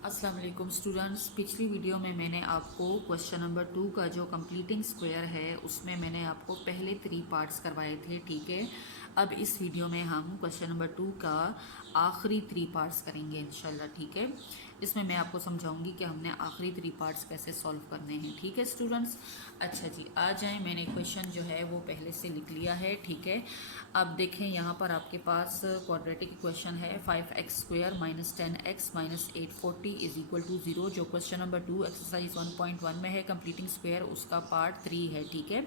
अस्सलाम वालेकुम स्टूडेंट्स। पिछली वीडियो में मैंने आपको क्वेश्चन नंबर 2 का जो कंप्लीटिंग स्क्वायर है उसमें मैंने आपको पहले 3 पार्ट्स करवाए थे, ठीक है। अब इस वीडियो में हम क्वेश्चन नंबर 2 का आखिरी 3 पार्ट्स करेंगे इंशाल्लाह, ठीक है। इसमें मैं आपको समझाऊंगी कि हमने आखिरी 3 पार्ट्स कैसे सॉल्व करने हैं, ठीक है स्टूडेंट्स। अच्छा जी, आ जाएं, मैंने क्वेश्चन जो है वो पहले से लिख लिया है, ठीक है। अब देखें यहाँ पर आपके पास क्वाड्रेटिक इक्वेशन है 5x² minus 10x minus 840 is equal to 0, जो क्वेश्चन नंबर 2 एक्सरसाइज 1.1 में है। कंप्लीटिंग स्क्वायर उसका पार्ट 3 है, ठीक है।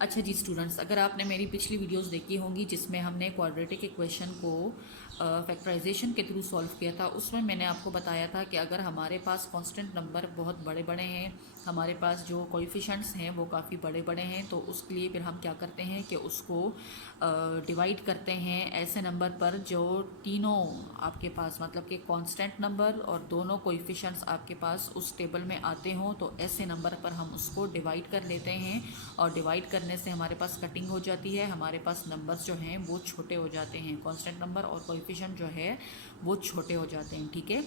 अच्छा जी स्टूडेंट्स, अगर आपने मेरी पिछली वीडियोस देखी होंगी जिसमें हमने क्वाड्रेटिक इक्वेशन को फैक्टराइजेशन के थ्रू सॉल्व किया था, उसमें मैंने आपको बताया था कि अगर हमारे पास कांस्टेंट नंबर बहुत बड़े बड़े हैं, हमारे पास जो कोएफिशिएंट्स हैं वो काफ़ी बड़े बड़े हैं, तो उसके लिए फिर हम क्या करते हैं कि उसको डिवाइड करते हैं ऐसे नंबर पर जो तीनों आपके पास मतलब कि कांस्टेंट नंबर और दोनों कोएफिशिएंट्स आपके पास उस टेबल में आते हों, तो ऐसे नंबर पर हम उसको डिवाइड कर लेते हैं। और डिवाइड करने से हमारे पास कटिंग हो जाती है, हमारे पास नंबर्स जो हैं वो छोटे हो जाते हैं, कांस्टेंट नंबर और कोएफिशिएंट जो है वो छोटे हो जाते हैं, ठीक है।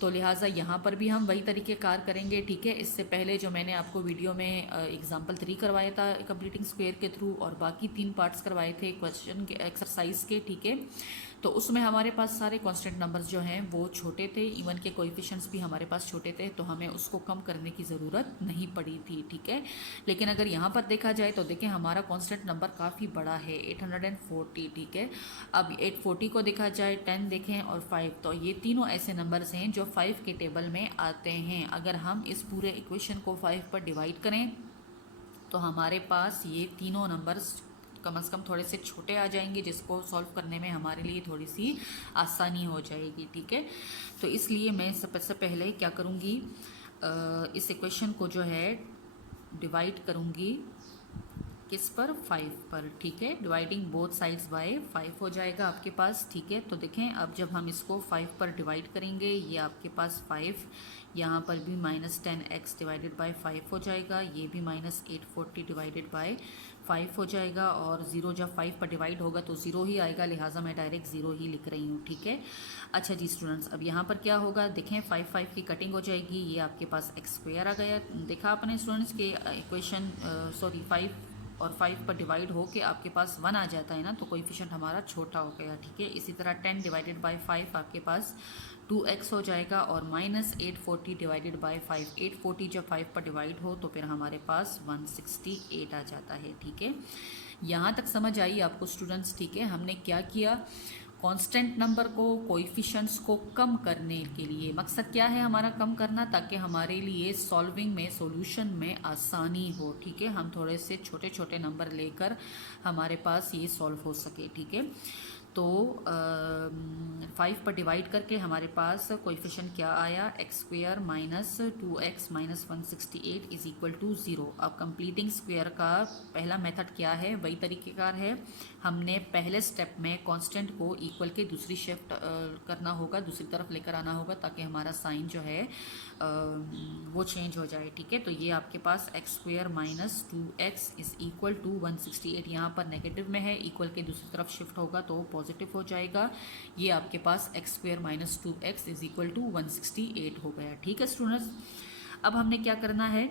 तो लिहाजा यहाँ पर भी हम वही तरीके कार करेंगे, ठीक है। इससे पहले जो मैंने आपको वीडियो में एग्जाम्पल 3 करवाया था कंप्लीटिंग स्क्वायर के थ्रू, और बाकी 3 पार्ट्स करवाए थे क्वेश्चन के एक्सरसाइज के, ठीक है। तो उसमें हमारे पास सारे कांस्टेंट नंबर्स जो हैं वो छोटे थे, इवन के कोएफिशिएंट्स भी हमारे पास छोटे थे, तो हमें उसको कम करने की ज़रूरत नहीं पड़ी थी, ठीक है। लेकिन अगर यहाँ पर देखा जाए तो देखें हमारा कांस्टेंट नंबर काफ़ी बड़ा है 840, ठीक है। अब 840 को देखा जाए, 10 देखें और 5, तो ये तीनों ऐसे नंबर्स हैं जो 5 के टेबल में आते हैं। अगर हम इस पूरे इक्वेशन को 5 पर डिवाइड करें तो हमारे पास ये तीनों नंबर्स कम से कम थोड़े से छोटे आ जाएंगे, जिसको सॉल्व करने में हमारे लिए थोड़ी सी आसानी हो जाएगी, ठीक है। तो इसलिए मैं सबसे पहले क्या करूँगी, इस इक्वेशन को जो है डिवाइड करूँगी किस पर, 5 पर, ठीक है। डिवाइडिंग बोथ साइड्स बाय 5 हो जाएगा आपके पास, ठीक है। तो देखें अब जब हम इसको 5 पर डिवाइड करेंगे, ये आपके पास 5, यहाँ पर भी माइनस 10x डिवाइडेड बाय 5 हो जाएगा, ये भी माइनस 840 डिवाइडेड बाय 5 हो जाएगा, और 0 जब 5 पर डिवाइड होगा तो 0 ही आएगा, लिहाजा मैं डायरेक्ट 0 ही लिख रही हूँ, ठीक है। अच्छा जी स्टूडेंट्स, अब यहाँ पर क्या होगा, देखें 5 की कटिंग हो जाएगी, ये आपके पास x² आ गया। देखा आपने स्टूडेंट्स के इक्वेशन 5 और 5 पर डिवाइड हो के आपके पास 1 आ जाता है ना, तो कोएफिशिएंट हमारा छोटा हो गया, ठीक है। इसी तरह 10 डिवाइडेड बाय 5 आपके पास 2x हो जाएगा, और माइनस 840 डिवाइडेड बाय 5, 840 जब 5 पर डिवाइड हो तो फिर हमारे पास 168 आ जाता है, ठीक है। यहाँ तक समझ आई आपको स्टूडेंट्स, ठीक है। हमने क्या किया, कांस्टेंट नंबर को, कोएफिशिएंट्स को कम करने के लिए, मकसद क्या है हमारा, कम करना, ताकि हमारे लिए सॉल्विंग में, सॉल्यूशन में आसानी हो, ठीक है। हम थोड़े से छोटे छोटे नंबर लेकर हमारे पास ये सॉल्व हो सके, ठीक है। तो 5 पर डिवाइड करके हमारे पास कोएफिशिएंट क्या आया, x² minus 2x minus 168 is equal to 0। अब कंप्लीटिंग स्क्वायर का पहला मेथड क्या है, वही तरीक़ेकार है। हमने पहले स्टेप में कांस्टेंट को इक्वल के दूसरी शिफ्ट करना होगा, दूसरी तरफ लेकर आना होगा, ताकि हमारा साइन जो है वो चेंज हो जाए, ठीक है। तो ये आपके पास x² minus 2x is equal to 168, यहाँ पर नेगेटिव में है, इक्वल के दूसरी तरफ शिफ्ट होगा तो पॉजिटिव हो जाएगा। ये आपके पास x² minus 2x is equal to 168 हो गया, ठीक है स्टूडेंट्स। अब हमने क्या करना है,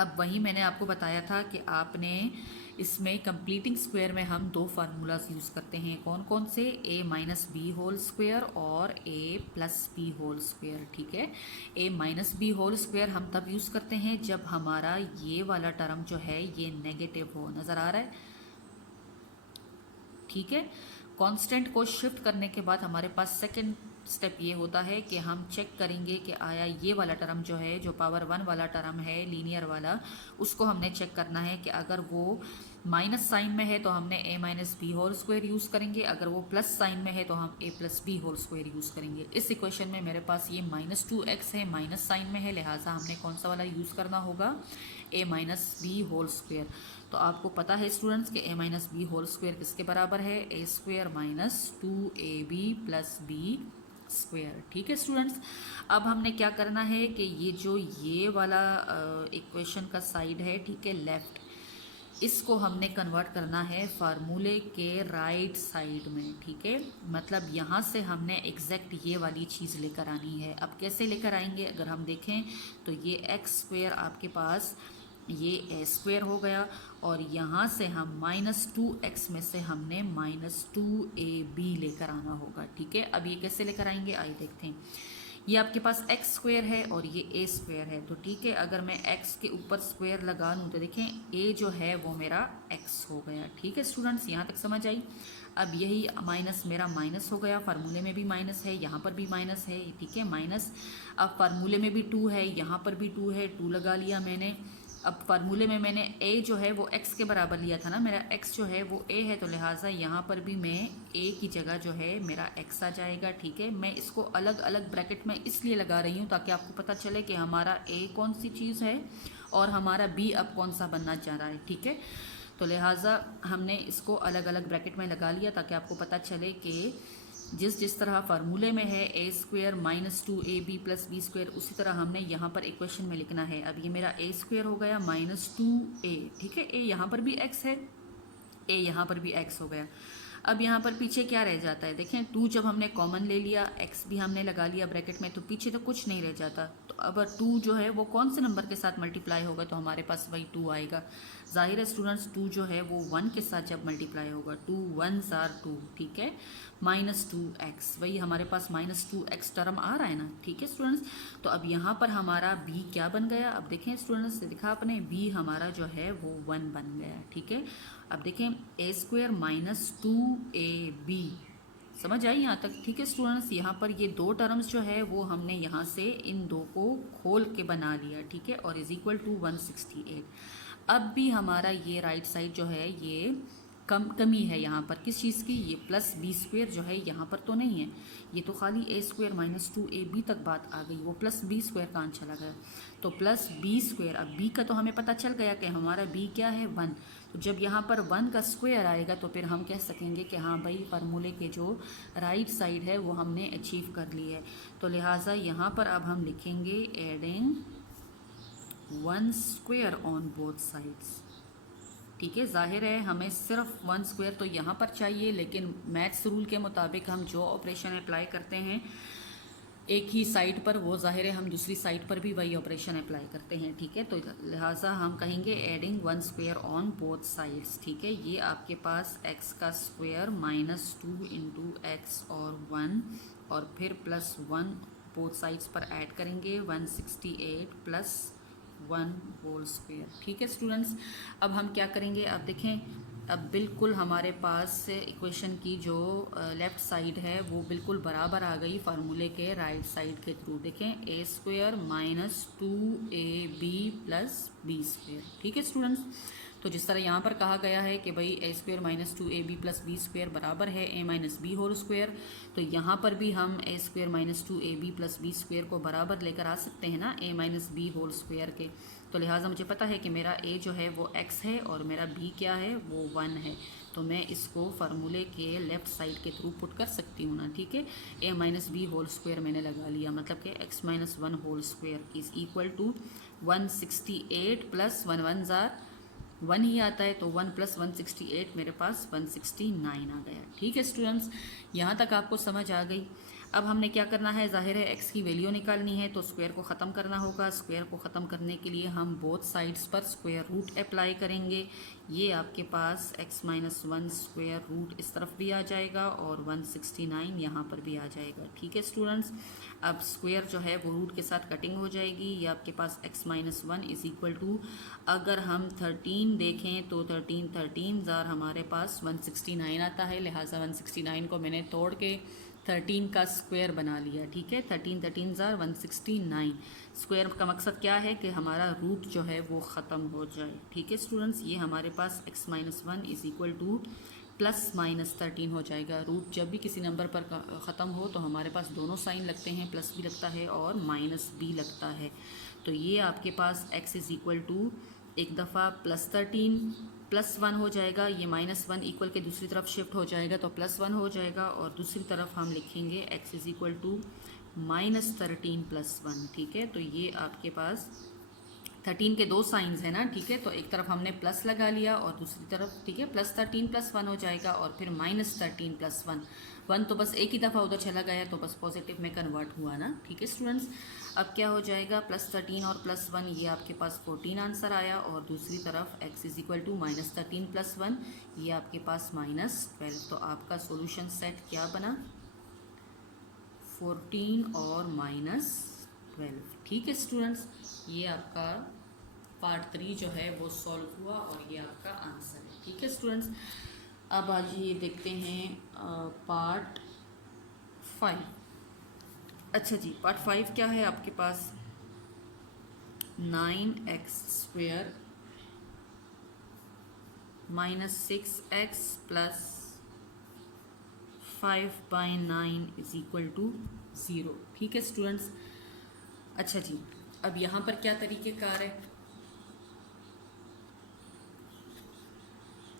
अब वही मैंने आपको बताया था कि आपने इसमें कंप्लीटिंग स्क्वायर में हम 2 फार्मूलाज यूज़ करते हैं, कौन कौन से, a minus B whole square और a plus B whole square, ठीक है। a minus B whole square हम तब यूज़ करते हैं जब हमारा ये वाला टर्म जो है ये नेगेटिव हो, नज़र आ रहा है, ठीक है। कांस्टेंट को शिफ्ट करने के बाद हमारे पास सेकंड स्टेप ये होता है कि हम चेक करेंगे कि आया ये वाला टर्म जो है, जो पावर 1 वाला टर्म है लीनियर वाला, उसको हमने चेक करना है कि अगर वो माइनस साइन में है तो हमने a minus B whole square use करेंगे, अगर वो प्लस साइन में है तो हम a plus B whole square use करेंगे। इस इक्वेशन में मेरे पास ये माइनस 2x है, माइनस साइन में है, लिहाजा हमने कौन सा वाला यूज़ करना होगा, a minus B whole square. तो आपको पता है स्टूडेंट्स कि a minus B whole square किसके बराबर है, a² minus 2ab plus B square, ठीक है स्टूडेंट्स। अब हमने क्या करना है कि ये जो ये वाला इक्वेशन का साइड है, ठीक है, लेफ्ट, इसको हमने कन्वर्ट करना है फार्मूले के राइट साइड में, ठीक है। मतलब यहाँ से हमने एग्जैक्ट ये वाली चीज़ लेकर आनी है। अब कैसे लेकर आएंगे, अगर हम देखें तो ये एक्स स्क्वेयर आपके पास ये ए स्क्वेयर हो गया, और यहाँ से हम -2x में से हमने -2ab लेकर आना होगा, ठीक है। अब ये कैसे लेकर आएंगे, आइए देखते हैं। ये आपके पास एक्स स्क्वेयर है और ये ए स्क्वेयर है, तो ठीक है, अगर मैं एक्स के ऊपर स्क्वेयर लगा लूँ तो देखें ए जो है वो मेरा एक्स हो गया, ठीक है स्टूडेंट्स, यहाँ तक समझ आई। अब यही माइनस मेरा माइनस हो गया, फार्मूले में भी माइनस है, यहाँ पर भी माइनस है, ठीक है माइनस। अब फार्मूले में भी 2 है, यहाँ पर भी 2 है, 2 लगा लिया मैंने। अब फार्मूले में मैंने a जो है वो x के बराबर लिया था ना, मेरा x जो है वो a है, तो लिहाजा यहाँ पर भी मैं a की जगह जो है मेरा x आ जाएगा, ठीक है। मैं इसको अलग अलग ब्रैकेट में इसलिए लगा रही हूँ ताकि आपको पता चले कि हमारा a कौन सी चीज़ है और हमारा b अब कौन सा बनना चाह रहा है, ठीक है। तो लिहाजा हमने इसको अलग अलग ब्रैकेट में लगा लिया ताकि आपको पता चले कि जिस तरह फार्मूले में है ए स्क्वेयर -2ab + b स्क्वेयर, उसी तरह हमने यहाँ पर इक्वेशन में लिखना है। अब ये मेरा ए स्क्वेयर हो गया -2a, ठीक है। ए यहाँ पर भी x है, ए यहाँ पर भी x हो गया। अब यहाँ पर पीछे क्या रह जाता है, देखें 2 जब हमने कॉमन ले लिया, x भी हमने लगा लिया ब्रैकेट में, तो पीछे तो कुछ नहीं रह जाता। तो अब 2 जो है वो कौन से नंबर के साथ मल्टीप्लाई होगा, तो हमारे पास वही 2 आएगा। जाहिर है स्टूडेंट्स 2 जो है वो 1 के साथ जब मल्टीप्लाई होगा, 2 1s are 2, ठीक है, -2x, वही हमारे पास -2x टर्म आ रहा है ना, ठीक है स्टूडेंट्स। तो अब यहाँ पर हमारा b क्या बन गया, अब देखें स्टूडेंट्स, देखा आपने b हमारा जो है वो 1 बन गया, ठीक है। अब देखें a स्क्वेयर -2ab, समझ आई यहाँ तक, ठीक है स्टूडेंट्स। यहाँ पर ये 2 टर्म्स जो है वो हमने यहाँ से इन 2 को खोल के बना लिया, ठीक है, और = 168। अब भी हमारा ये राइट साइड जो है ये कमी है यहाँ पर, किस चीज़ की, ये +b स्क्वेयर जो है यहाँ पर तो नहीं है, ये तो खाली a स्क्वेयर -2ab तक बात आ गई, वो +b स्क्वेयर कहाँ चला गया, तो +b स्क्वेयर। अब b का तो हमें पता चल गया कि हमारा b क्या है 1, तो जब यहाँ पर 1 का स्क्वायर आएगा तो फिर हम कह सकेंगे कि हाँ भाई फार्मूले के जो राइट साइड है वो हमने अचीव कर ली है। तो लिहाजा यहाँ पर अब हम लिखेंगे adding 1 square on both sides, ठीक है। जाहिर है हमें सिर्फ 1 स्क्वायर तो यहाँ पर चाहिए, लेकिन मैथ्स रूल के मुताबिक हम जो ऑपरेशन अप्लाई करते हैं एक ही साइड पर, वो जाहिर है हम दूसरी साइड पर भी वही ऑपरेशन अप्लाई करते हैं, ठीक है। तो लिहाजा हम कहेंगे adding 1 square on both sides, ठीक है। ये आपके पास x का स्क्वायर -2 × x और 1, और फिर +1 बोथ साइड्स पर ऐड करेंगे, 168 + 1 होल स्क्वायर, ठीक है स्टूडेंट्स। अब हम क्या करेंगे, अब देखें, अब बिल्कुल हमारे पास इक्वेशन की जो लेफ़्ट साइड है वो बिल्कुल बराबर आ गई फार्मूले के राइट साइड के थ्रू। देखें a square -2ab + b square, ठीक है स्टूडेंट्स। तो जिस तरह यहाँ पर कहा गया है कि भाई a square -2ab + b square बराबर है a - b होल स्क्वायर, तो यहाँ पर भी हम a square -2ab + b square को बराबर लेकर आ सकते हैं ना a - b होल स्क्वायर के। तो लिहाजा मुझे पता है कि मेरा a जो है वो x है और मेरा b क्या है वो 1 है, तो मैं इसको फार्मूले के लेफ़्ट साइड के थ्रू पुट कर सकती हूँ ना, ठीक है। a - b होल स्क्वायर मैंने लगा लिया, मतलब कि x - 1 whole square = 168 + 1 1s are 1 ही आता है, तो 1 + 168 मेरे पास 169 आ गया, ठीक है स्टूडेंट्स। यहाँ तक आपको समझ आ गई। अब हमने क्या करना है, जाहिर है x की वैल्यू निकालनी है, तो स्क्वायर को ख़त्म करना होगा। स्क्वायर को ख़त्म करने के लिए हम बोथ साइड्स पर स्क्वायर रूट अप्लाई करेंगे। ये आपके पास x - 1 स्क्वायर रूट इस तरफ भी आ जाएगा और 169 यहाँ पर भी आ जाएगा, ठीक है स्टूडेंट्स। अब स्क्वायर जो है वो रूट के साथ कटिंग हो जाएगी। ये आपके पास x - 1 = अगर हम 13 देखें तो 13 जार हमारे पास 169 आता है, लिहाजा 169 को मैंने तोड़ के 13 का स्क्वायर बना लिया, ठीक है। 13 जार 169। स्क्वायर का मकसद क्या है कि हमारा रूट जो है वो ख़त्म हो जाए, ठीक है स्टूडेंट्स। ये हमारे पास x - 1 = +-13 हो जाएगा। रूट जब भी किसी नंबर पर ख़त्म हो तो हमारे पास दोनों साइन लगते हैं, प्लस भी लगता है और माइनस भी लगता है। तो ये आपके पास x = एक दफ़ा +13 +1 हो जाएगा, ये -1 इक्वल के दूसरी तरफ शिफ्ट हो जाएगा तो +1 हो जाएगा, और दूसरी तरफ हम लिखेंगे x = -13 + 1, ठीक है। तो ये आपके पास 13 के दो साइंस है ना, ठीक है, तो एक तरफ हमने प्लस लगा लिया और दूसरी तरफ, ठीक है, +13 + 1 हो जाएगा और फिर -13 + 1, 1 तो बस एक ही दफ़ा उधर चला गया तो बस पॉजिटिव में कन्वर्ट हुआ ना, ठीक है स्टूडेंट्स। अब क्या हो जाएगा, +13 और +1, ये आपके पास 14 आंसर आया और दूसरी तरफ x = -13 + 1, ये आपके पास -12। तो आपका सोल्यूशन सेट क्या बना, 14 और -12, ठीक है स्टूडेंट्स। ये आपका पार्ट 3 जो है वो सॉल्व हुआ और ये आपका आंसर है, ठीक है स्टूडेंट्स। अब आज ये देखते हैं पार्ट 5। अच्छा जी, पार्ट 5 क्या है आपके पास, 9x² - 6x + 5/9 = 0, ठीक है स्टूडेंट्स। अच्छा जी, अब यहाँ पर क्या तरीक़ेकार है,